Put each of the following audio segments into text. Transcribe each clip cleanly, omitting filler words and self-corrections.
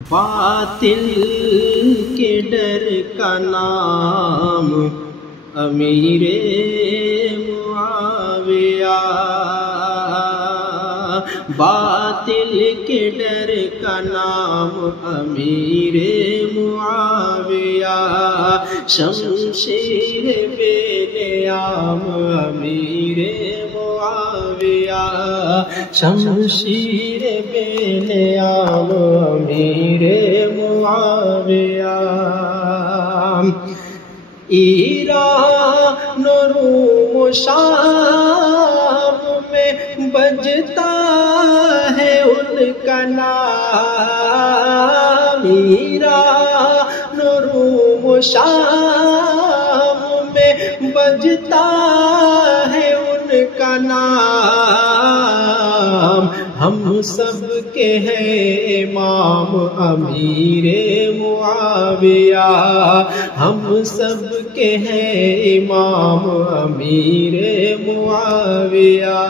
باطل کے ڈر کا نام امیر معاویہ، باطل کے ڈر کا نام امیر معاویہ، شمشیر بے نیام امیر معاویہ، شمشیر بے نیام امیر معاویہ۔ ایران و روم و شام میں بجتا ہے ان کا نام، ایران و روم و شام میں بجتا ہے ان کا نام۔ ہم سب کے ہیں امام امیر معاویہ، ہم سب کے ہیں امام امیر معاویہ۔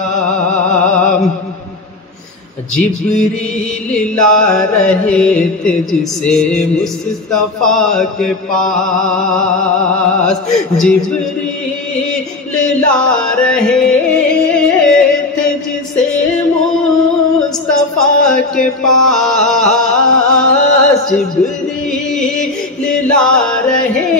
جبریل لا رہے تھے جسے مصطفیٰ کے پاس، جبریل لا رہے تھے جسے مصطفیٰ کے پاس، جبریل لا رہے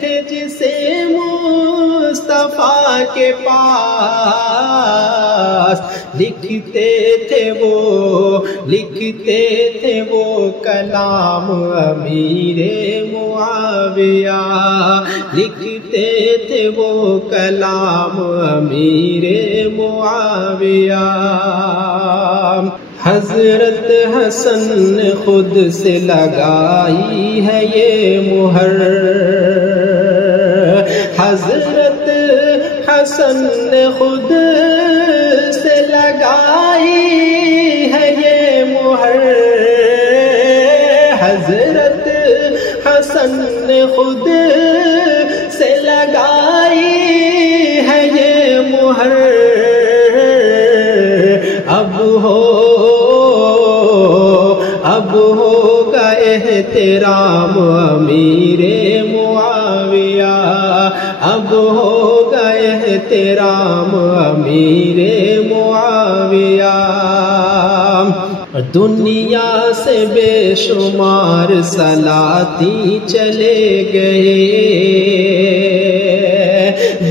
تھے جسے مصطفیٰ کے پاس، لکھتے تھے وہ کلام امیر معاویہ، لکھتے تھے وہ کلام امیر معاویہ۔ حضرت حسن نے خود سے لگائی ہے یہ مہر، حضرت حسن نے خود سے لگائی ہے یہ مہر، حضرت حسن نے خود سے لگائی ہے یہ مہر۔ اب ہوگا احترام امیر معاویہ، اب ہوگا احترام امیر معاویہ۔ دنیا سے بے شمار سلاطین چلے گئے،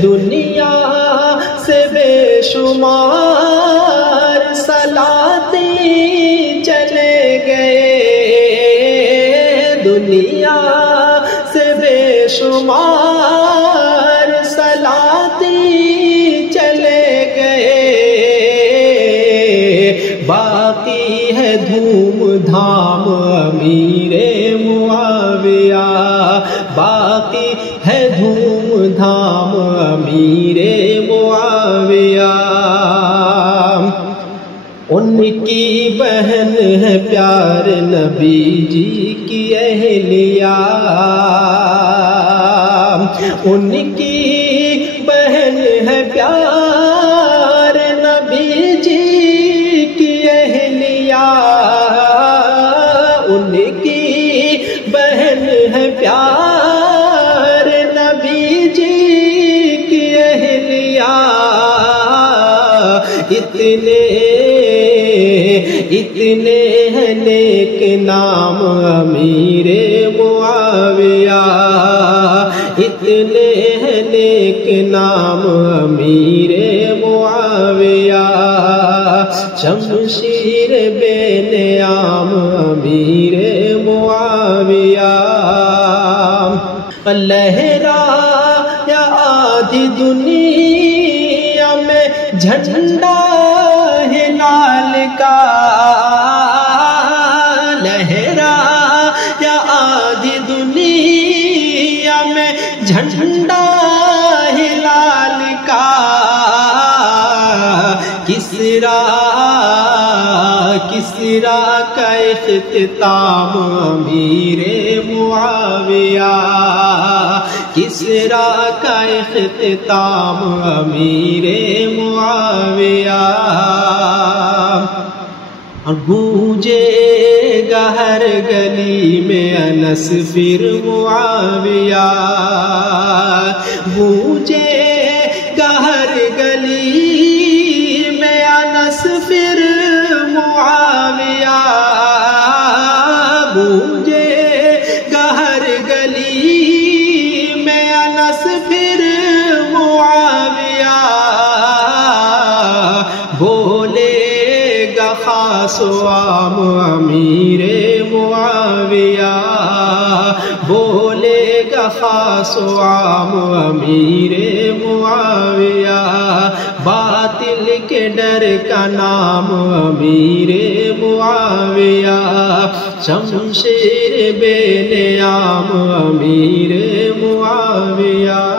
دنیا سے بے شمار سلاطین چلے گئے، دنیا سے بے شمار سلاطین چلے گئے، باقی ہے دھوم دھام امیر معاویہ، باقی ہے دھوم دھام امیر معاویہ۔ ان کی بہن ہے پیار نبی جی کی اہلیہ، ان کی بہن ہے پیار نبی جی کی اہلیہ، ان کی بہن ہے پیار نبی جی کی اہلیہ۔ اتنے ہیں نیک نام امیر معاویہ، اتنے ہیں نیک نام امیر معاویہ، شمشیر بے نیام امیر معاویہ۔ لہرا یا آدھی دنیا میں جھنڈا ہلال کا، لہرا یا آدھی دنیا میں جھنڈا ہلال کا، کسرا کا اختتام امیر معاویہ، کسرا کا اختتام امیر معاویہ۔ گونجے گا ہر گلی میں انس پھر معاویہ، گونجے گا ہر گلی میں انس پھر معاویہ، گونجے گا ہر گلی میں انس پھر معاویہ، بولے گا خاص و عام امیر معاویہ، بولے گا خاص و عام امیر معاویہ، باطل کے ڈر کا نام امیر معاویہ، شمشیر بے نیام امیر معاویہ۔